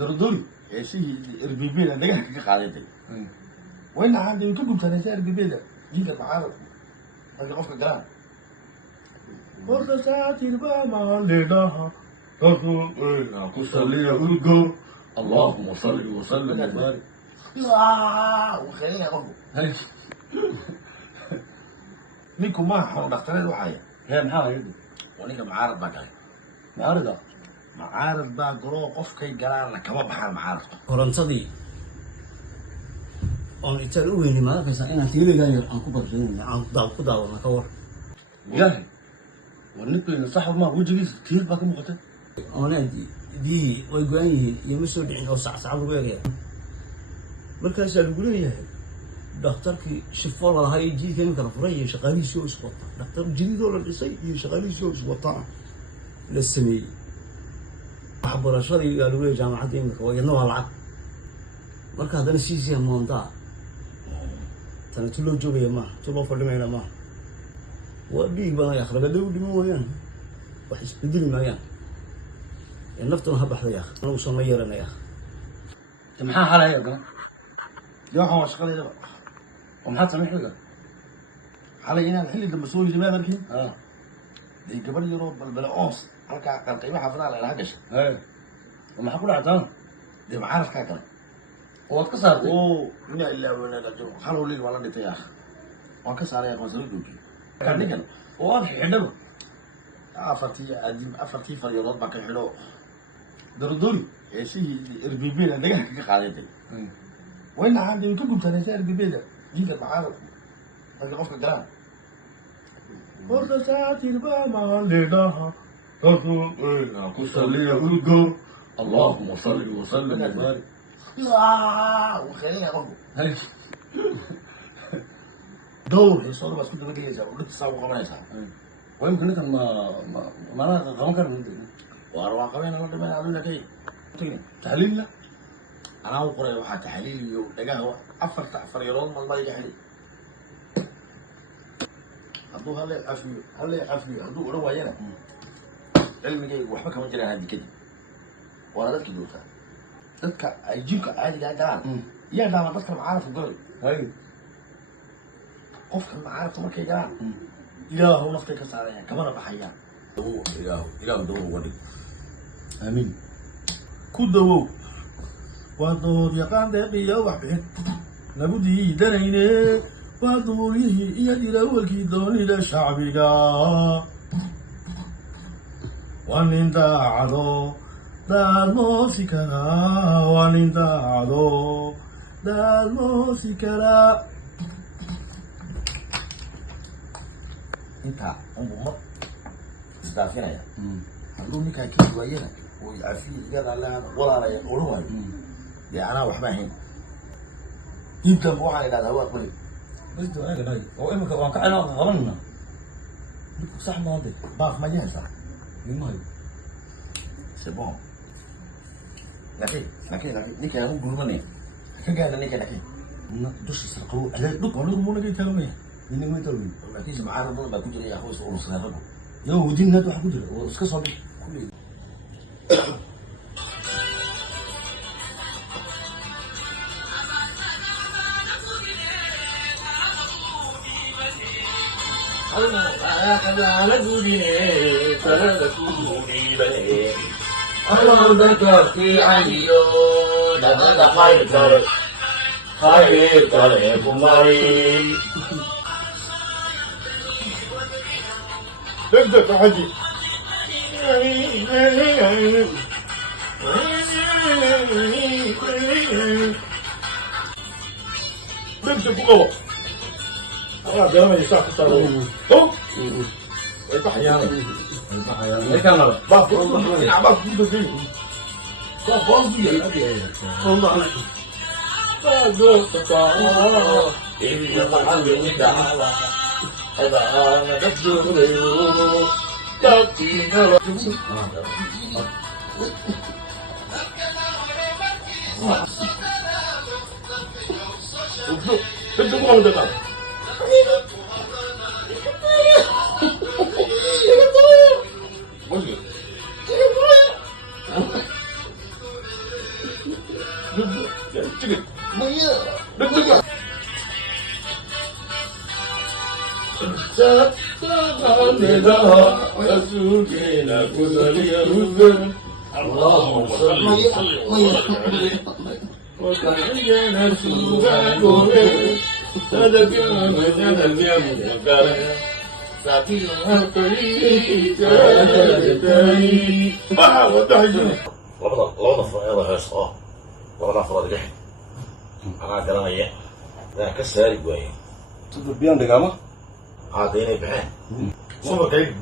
دردوري شيء RBB ده نجح قاعدتي وين عندي يمكنكم تنسى RBB ده جيت معاه أجي قف الجيران ورد ساعتي البا ما لداها كسلي أقول اللهم صل وسلم وبارك وخليني أقول نيكو ما حول دكتور وحاجة هي maxaa yidhi ونيكا معارض بقى maarida معارض بقى قرو قف كي جران كما بحال معارض korontadii oon intaan u weyni ma arkaysaa inaan tiiligan yar aan ku badrinayna aan ku daawana ka war ilaahay war ninkeena sax ma wajigiisa tiir baa ka muuqata oonaa dii way go-an yihiin iyo ma soo dhicin oo sacsaca lagu eegaya markaasaa lagu leeyahay dhakhtarkii shifoo lalahaa iyo jiilka in kala furay iyo shaqaalihiisii oo iswata dhakhtar jilidoo la dhisay iyo shaqaalihiisii oo iswataa la sameeyey waxbarashadii yaa lagu leeyahay jaamacadda imika waa iyadna waa lacag marka haddana siisiya moondaa tana tu loo joogaya maaha tu loo fadhimayna maaha waa dhiig badan yaakh lagadhow dhiman waayaan wax isbedeli maayaan ee naftuna ha baxda yaakh anugusan ma yeelana yaakh maxaa xalaya haddana dee waxaan waa shaqadayda oo maxaad samay xilliga xalay inaan xilli dambe soo yidhi maa markii dee gabadh yaroo balbala oos halkaa qarqayba xaafadaha la ilaha gashay oo maxaa ku dhactaan dee macaaradkaa galay waad ka saartay inaa ilaa wanaa rajiun halow liil waa la dhintay yaakh waan ka saaray yaakh waan soo joojiyey markaa ninkan oo aad xidhaba afartii faryadood baa ka xidho darduri shii RBB da nagax ka qaadatay وين عندي يمكنكم تنسى RBB ده جيت معاه أجي قف الجيران ورد ساعتي البا ما لداها كسلي أقول اللهم صل وسلم وبارك وخليني أقول دور يصور بس كنت بجي يجا قلت ساعة وخمسة ساعة ويمكن انت ما انا غمك من وأروح قبينا ما دمنا قالوا لك إيه تحليل لا أنا أقول واحد تحليل يو لقاه أفر يرون ما الله يحلي هذو هلا عفي هذو روى ينا علمي جاي وحبك ما جرى هذه كده ولا ذلك دوسا ذلك يجيك عادي قاعد يا جماعة تذكر معارف الدوري هاي قف معارف ما كي جرى إله نفتك ساريا كمان بحيان هو إله دو ودي آمين كدو وادور يقان دقيقة وحبه نبودي درينه وادوره يدي الأول كيدوني لشعبنا وانين داعدو دالمو سكرا وانين داعدو دالمو سكرا انت أمو استعفينا يا هلوني كاكي وينا ويعفي يلا لا ولا لا يقولوا يا أنا وحباهين يمكن بوحة إلى الهواء قولي بس دو ايه هاي او امك وان كعنا غلنا صح ما عندك باف ما جاهز صح ما هي c'est bon لكن نيكا هو غورمني فقال نيكا دوش يسرقوا على دوك ولا مو نجي تلومي إني ما يتلوي ما فيش معانا ما كنت يا اخوي سؤال صغير يو ودين هذا واحد كده واسكت صبي دقدق يا حجي دقدق بقوة هذا ما يساعد الصاروخ يفتح عيالي ايه كان غلط باف والله عباس بده فيه باف والله عليك اللهم صل وسلم labada faracyada heeso labada farood lix anaa garanaya inaan ka saari waaye Tudo bem, Degama? haada inay baxeen